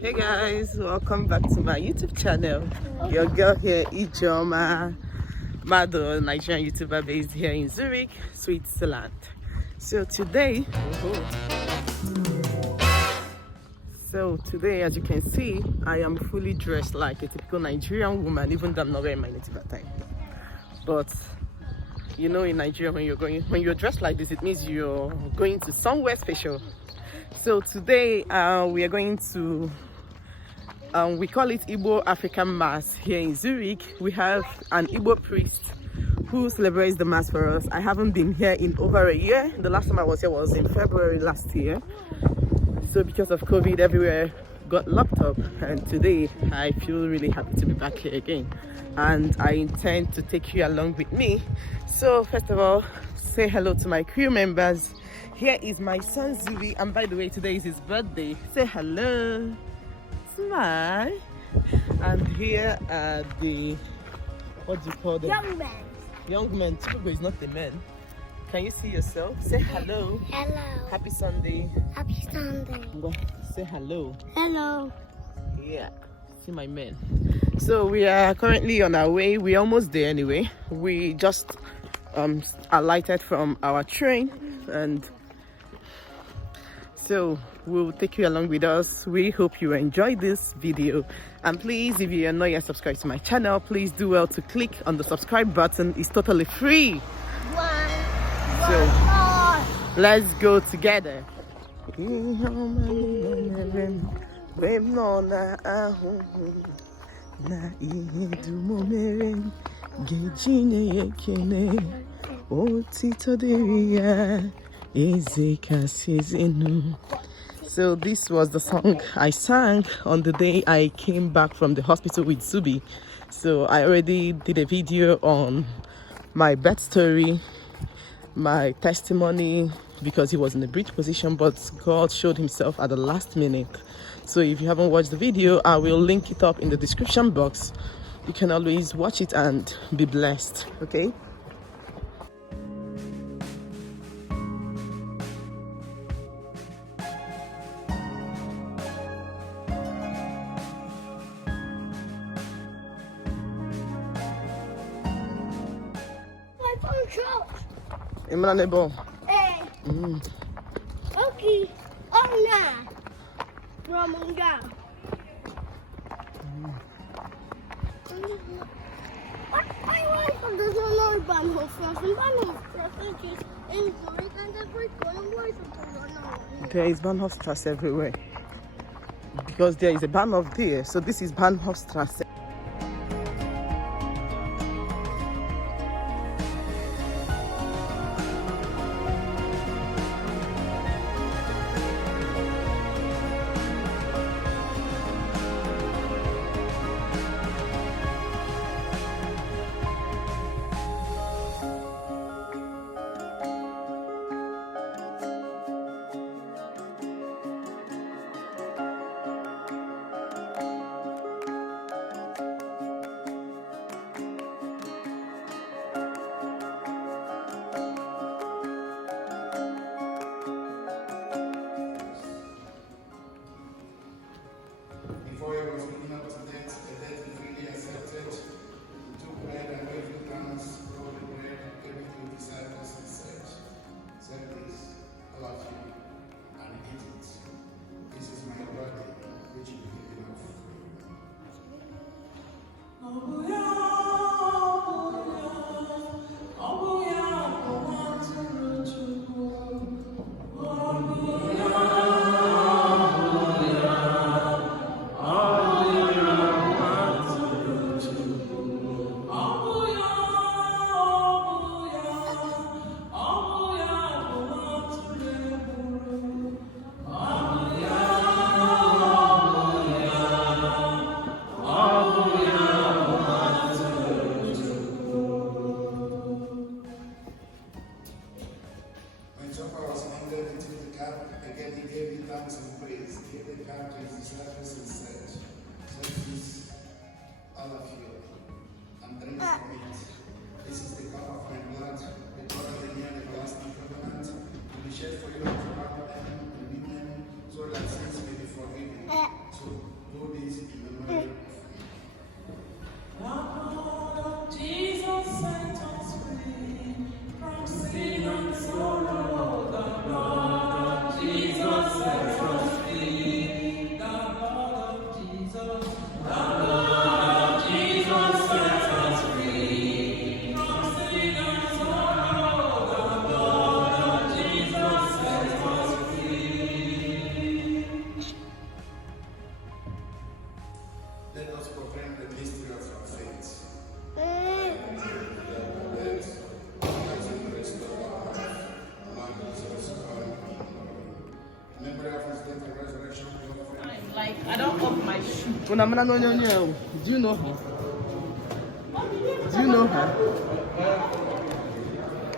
Hey guys, welcome back to my YouTube channel. Your girl here, Ijoma Mado, Nigerian YouTuber based here in Zürich, Switzerland. So today, as you can see, I am fully dressed like a typical Nigerian woman, even though I'm not wearing my native attire. But you know, in Nigeria, when you're dressed like this, it means you're going to somewhere special. So today, we are going to. We call it Igbo African Mass here in Zurich. We have an Igbo priest who celebrates the Mass for us. I haven't been here in over a year. The last time I was here was in February last year. So because of COVID, everywhere got locked up. And today, I feel really happy to be back here again. And I intend to take you along with me. So first of all, say hello to my crew members. Here is my son Zuri. And by the way, today is his birthday. Say hello. Smile. And here are the, what do you call them? Young men. Young men. Chibugo is not a man. Can you see yourself? Say hello. Hello. Happy Sunday. Happy Sunday. Say hello. Hello. Yeah. See my men. So we are currently on our way. We're almost there anyway. We just alighted from our train, and so we'll take you along with us. We hope you enjoy this video, and please, if you are not yet subscribed to my channel, please do well to click on the subscribe button. It's totally free. So let's go together. So this was the song I sang on the day I came back from the hospital with Zubi. So I already did a video on my birth story, my testimony, because he was in a breech position, but God showed himself at the last minute. So if you haven't watched the video, I will link it up in the description box. You can always watch it and be blessed, okay? Imran Ebo. Hey. Okay. Oh, nah. Ramunga. I want to do another Bahnhof Straße. Bahnhof Straße is in Zurich, and everywhere. There is Bahnhofstrasse everywhere. Because there is a Bahnhof there. So this is Bahnhofstrasse. Before he was looking up to death, the death he freely accepted. He took bread and gave you thanks, broke the bread, gave it to the disciples, and said, this, all of you, and eat it. This is my body, which will be given up for you. When Joppa was handed into the cup, again he gave you thanks and praise. He gave the cup to his disciples and said, take this, all of you, and drink from it. This is the cup of my blood, the blood of the new and everlasting covenant, to be shed for you and for all of them and women, so that sins may be forgiven. So Do this in memory. Jesus set us free from sin and sorrow. The blood of Jesus set us free. The blood of Jesus. The blood of Jesus set us free from sin and sorrow. The blood of Jesus set us free. Let us proclaim the mystery of our faith. Memory of his death and resurrection. Like, I don't off my shoe. When I'm not on your, do you know her? Do you know her?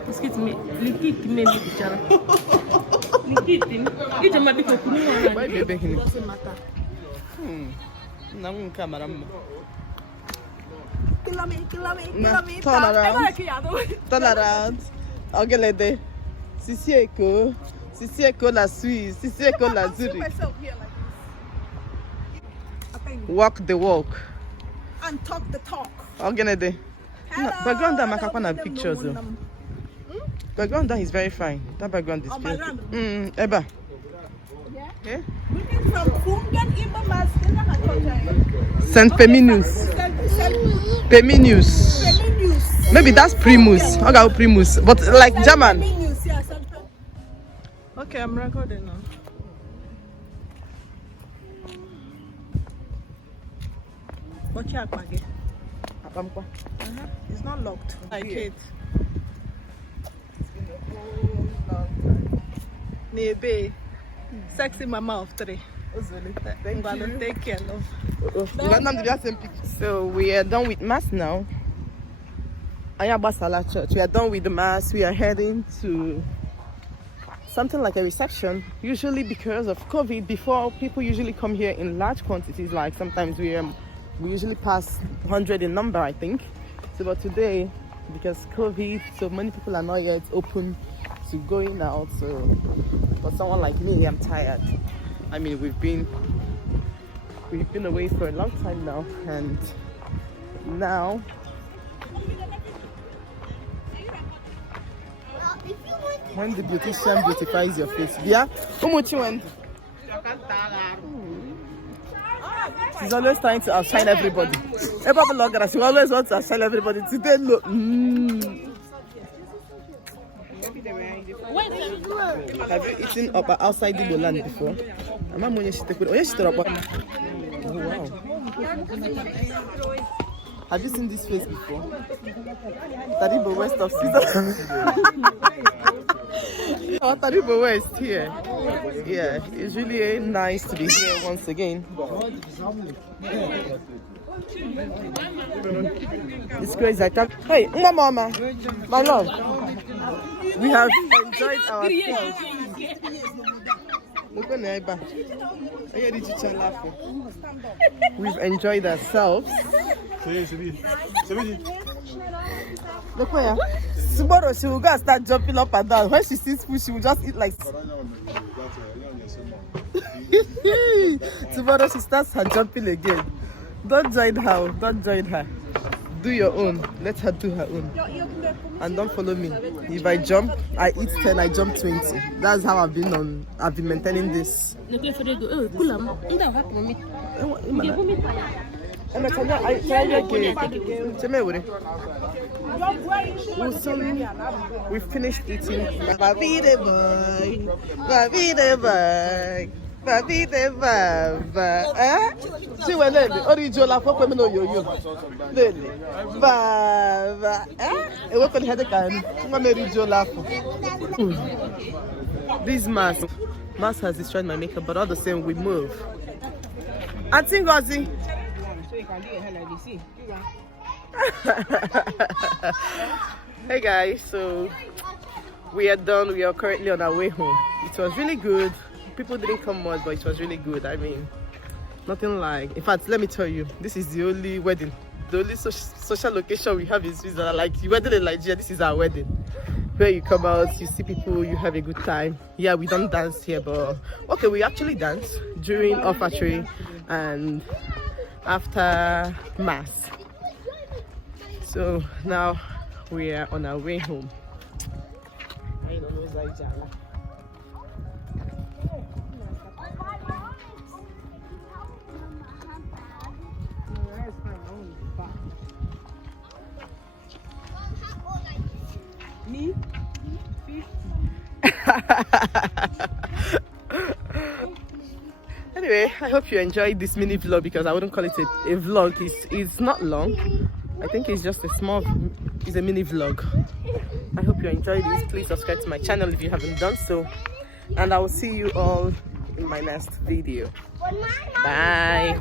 Excuse me, likit me bicara. Likit me. Ije mabiko kunu. Why baby hini? Na mun kamera mma. Turn around. Turn around. Ogelede. Sisi Eko. Sisi Eko la Suisse. Sisi Eko la Zürich. Walk the walk. And talk the talk. Ogelede. No, background that makakwana pictures though. Background that is very fine. That background is beautiful. Eba. Yeah? Women from Kungan Igbo Saint Peminus. Peminus. Maybe that's Primus. I got Primus. But like German. Okay, I'm recording now. What's your bag? It's not locked. Like it. Maybe. Sexy mama of 3. Thank you. Take care, love. So we are done with mass now. Ayabasala Church. We are done with the mass. We are heading to something like a reception. Usually because of COVID, before people usually come here in large quantities. Like sometimes we usually pass 100 in number, I think. So but today, because COVID, so many people are not yet open to going out. So for someone like me, I'm tired. I mean, we've been away for a long time now, and now when the beautician beautifies your face, yeah. She's always trying to outshine everybody. Every blogger, she always wants to outshine everybody. Today, look. Have you eaten up outside Igbo land before? Oh, wow. Have you seen this face before? Taribo West of Caesar. Oh, Taribo West here. Yeah, it's really nice to be here once again. It's crazy. Hey, mama, my love. We have enjoyed ourselves. We've enjoyed ourselves. Look where. Tomorrow she will go and start jumping up and down. When she sees food, she will just eat like. Tomorrow she starts her jumping again. Don't join her. Don't join her. Do your own. Let her do her own. And don't follow me. If I jump, I eat 10, I jump 20. That's how I've been maintaining this. We've finished eating. Babide boy. Babide baba. She went in. Orijola for women no yo. Lele. Baba. E wo kon headache an. Ngwa merijola for. This mask has destroyed my makeup, but all the same we move. Auntie Ngozi. Hey guys, so we are done. We are currently on our way home. It was really good. People didn't come much, but it was really good. I mean, nothing like. In fact, let me tell you, this is the only wedding, the only social location we have in Switzerland. Like the wedding in Nigeria, this is our wedding. where you come out, you see people, you have a good time. Yeah, we don't dance here, but okay, we actually dance during offertory and after mass. So now we are on our way home. Me? Anyway, I hope you enjoyed this mini vlog, because I wouldn't call it a vlog. It's not long. I think it's just it's a mini vlog. I hope you enjoyed this. Please subscribe to my channel if you haven't done so, and I will see you all in my next video. Bye.